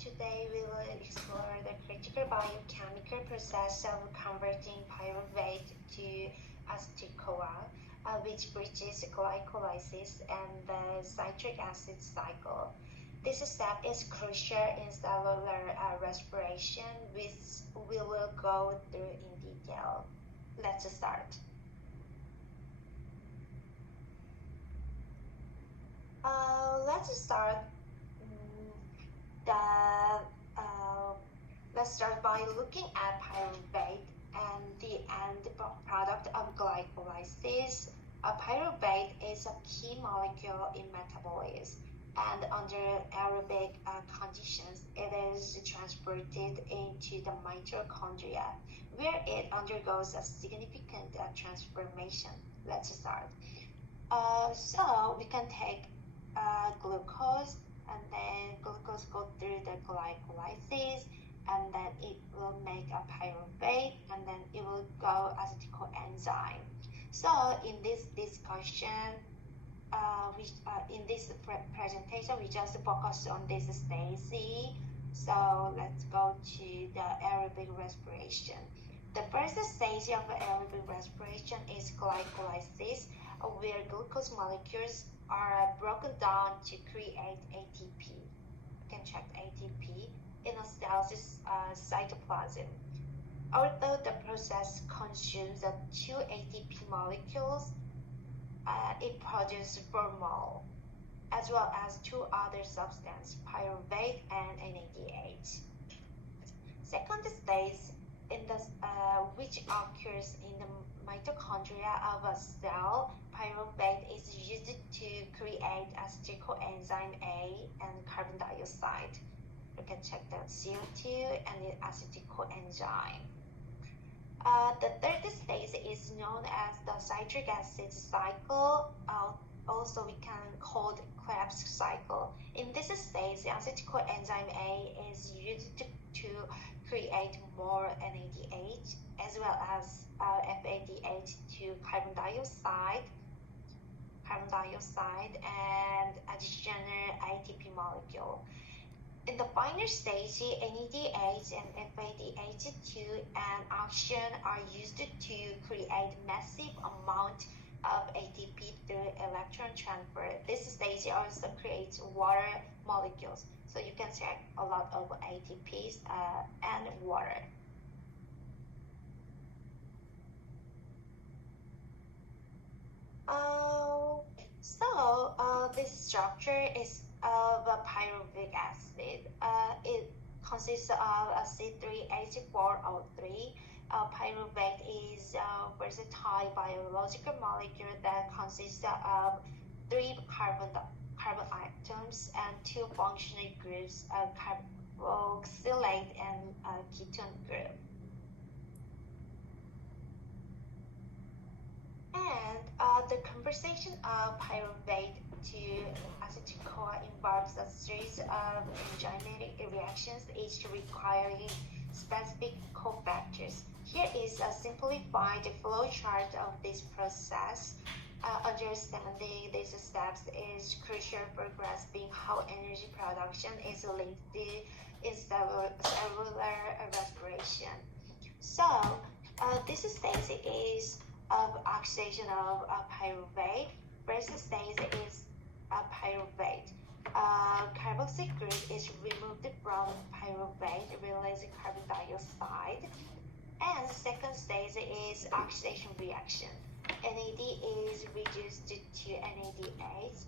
today we will explore the critical biochemical process of converting pyruvate to acetyl-CoA, which bridges glycolysis and the citric acid cycle. This step is crucial in cellular respiration, which we will go through in detail. Let's start. Let's start the let's start by looking at pyruvate and the end product of glycolysis. Pyruvate is a key molecule in metabolism, and under aerobic conditions, it is transported into the mitochondria, where it undergoes a significant transformation. Let's start. So we can take glucose, and then glucose go through the glycolysis, and then it will make a pyruvate, and then it will go acetyl coenzyme. So in this discussion, in this presentation, we just focus on this stage. So let's go to the aerobic respiration. The first stage of aerobic respiration is glycolysis, where glucose molecules are broken down to create ATP. You can check ATP in a cell's cytoplasm. Although the process consumes the two ATP molecules, it produces formol, as well as two other substances, pyruvate and NADH. Second stage, which occurs in the mitochondria of a cell, pyruvate is used to create acetyl coenzyme A and carbon dioxide. You can check the CO2 and the acetyl coenzyme. The third stage is known as the citric acid cycle. Also, we can call it Krebs cycle. In this stage, the acetyl coenzyme A is used to create more NADH as well as FADH to carbon dioxide and additional ATP molecule. In the final stage, NADH and FADH2 and oxygen are used to create massive amount of ATP through electron transfer. This stage also creates water molecules. So you can check a lot of ATPs and water. This structure is of a pyruvic acid. It consists of a C3H4O3. Pyruvate is a versatile biological molecule that consists of 3 carbon atoms and 2 functional groups, a carboxylate and a ketone group. And the conversion of pyruvate to acetyl-CoA involves a series of enzymatic reactions, each requiring specific cofactors. Here is a simplified flowchart of this process. Understanding these steps is crucial for grasping how energy production is linked in cellular respiration. So, this stage is of oxidation of pyruvate. First stage is pyruvate. Carboxyl group is removed from pyruvate, releasing carbon dioxide. And second stage is oxidation reaction. NAD is reduced to NADH.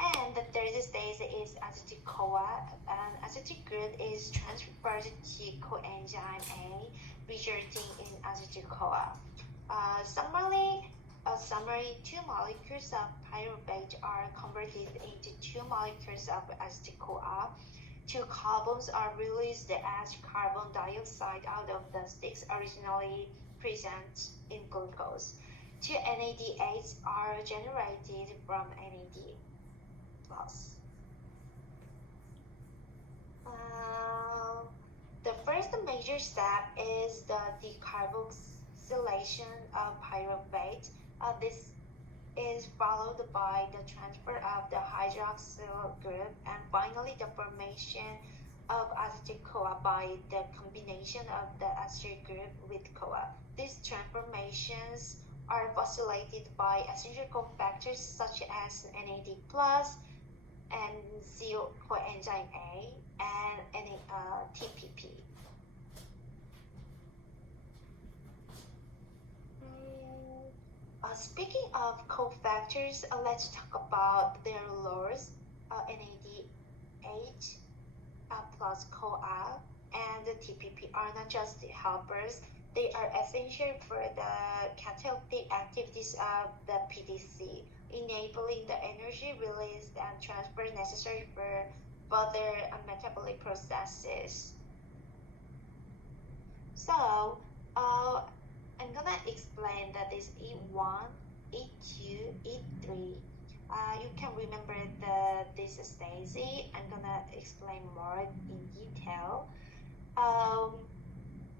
And the third stage is acetyl-CoA, and acetyl group is transferred to coenzyme A, resulting in acetyl-CoA. Summary, 2 molecules of pyruvate are converted into 2 molecules of acetyl-CoA. 2 carbons are released as carbon dioxide out of the 6 originally present in glucose. 2 NADH are generated from NAD+. The first major step is the decarboxylation of pyruvate. This is followed by the transfer of the hydroxyl group and finally the formation of acetyl-CoA by the combination of the acetyl group with CoA. These transformations are facilitated by essential cofactors such as NAD+, Enzyme coenzyme A, and TPP. Speaking of cofactors, let's talk about their roles. NADH plus CoA and the TPP are not just helpers, they are essential for the catalytic activities of the PDC, enabling the energy release and transfer necessary for further metabolic processes. So, I'm gonna explain that is E1, E2, E3. You can remember this Stacy. I'm gonna explain more in detail.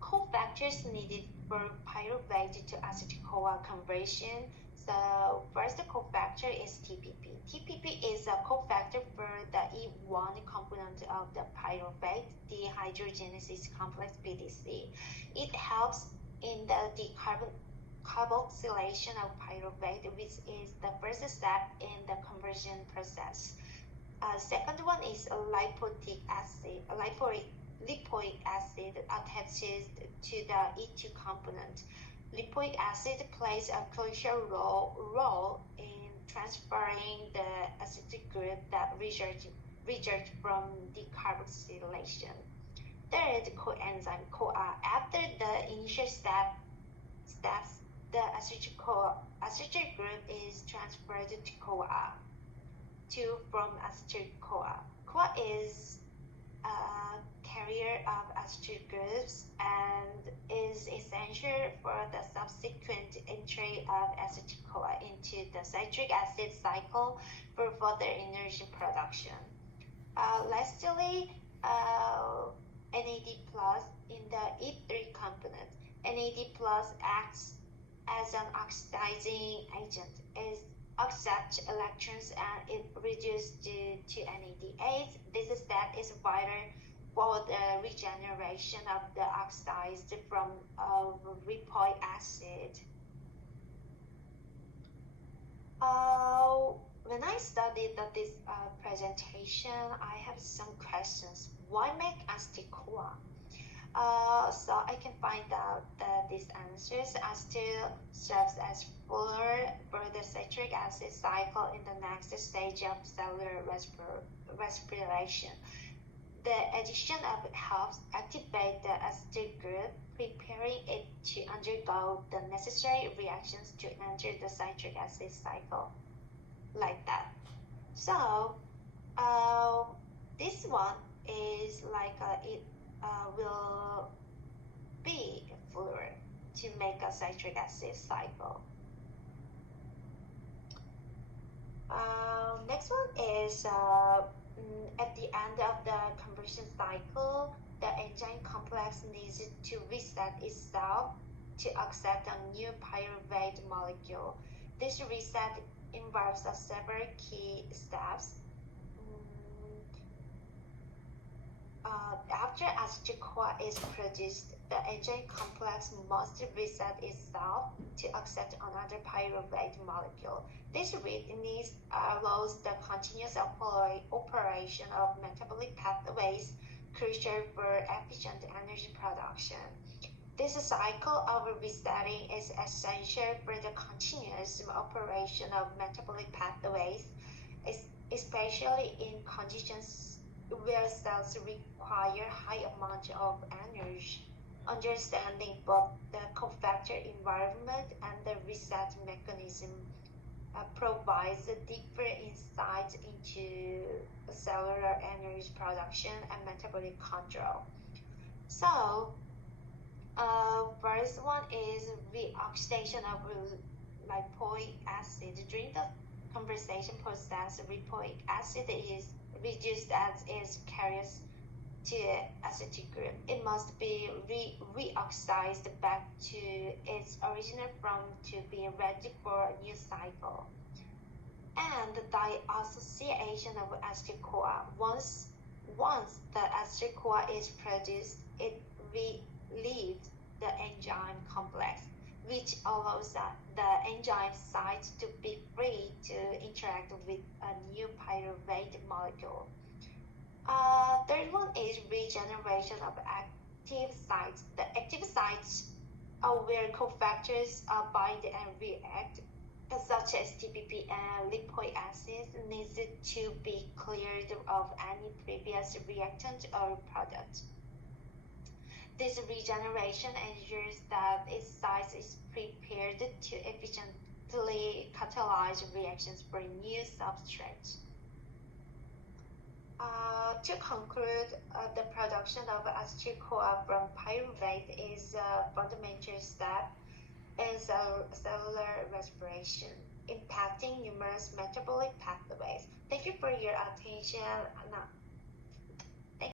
Cofactors needed for pyruvate to acetyl-CoA conversion. So first cofactor is TPP. TPP is a cofactor for the E1 component of the pyruvate dehydrogenases complex PDC. It helps in the carboxylation of pyruvate, which is the first step in the conversion process. Second one is a lipoic acid. Lipoic acid attaches to the E2 component. Lipoic acid plays a crucial role in transferring the acidic group that reject from decarboxylation. Third, coenzyme CoA. After the initial steps, the acetyl group is transferred to CoA from acetyl-CoA. CoA is a carrier of acetyl groups and is essential for the subsequent entry of acetyl-CoA into the citric acid cycle for further energy production. Lastly, NAD plus in the E3 component. NAD plus acts as an oxidizing agent. It accepts electrons and it reduces to NADH. This step is vital for the regeneration of the oxidized from lipoic acid. When I studied this presentation, I have some questions. Why make acetyl-CoA? So I can find out that these answers are still serves as filler for the citric acid cycle in the next stage of cellular respiration. The addition of it helps activate the acetyl group, preparing it to undergo the necessary reactions to enter the citric acid cycle, like that. So this one is like it will be fluid to make a citric acid cycle. Next one is at the end of the conversion cycle, the enzyme complex needs to reset itself to accept a new pyruvate molecule. This reset involves several key steps. After acetyl-CoA is produced, the enzyme complex must reset itself to accept another pyruvate molecule. This readiness allows the continuous operation of metabolic pathways, crucial for efficient energy production. This cycle of resetting is essential for the continuous operation of metabolic pathways, especially in conditions where cells require high amount of energy. Understanding both the cofactor environment and the reset mechanism provides deeper insight into cellular energy production and metabolic control. So, first one is reoxidation of lipoic acid. During the conversion process, lipoic acid is reduced as it carries to acetyl group. It must be reoxidized back to its original form to be ready for a new cycle. And the dissociation of acetyl-CoA. Once once the acetyl-CoA is produced, it relieves the enzyme complex, which allows the enzyme site to be free to interact with a new pyruvate molecule. Third one is regeneration of active sites. The active sites are where cofactors bind and react, such as TPP and lipoic acids, needs to be cleared of any previous reactant or product. This regeneration ensures that its site is prepared to efficiently catalyze reactions for new substrates. To conclude, the production of acetyl-CoA from pyruvate is a fundamental step in cellular respiration, impacting numerous metabolic pathways. Thank you for your attention.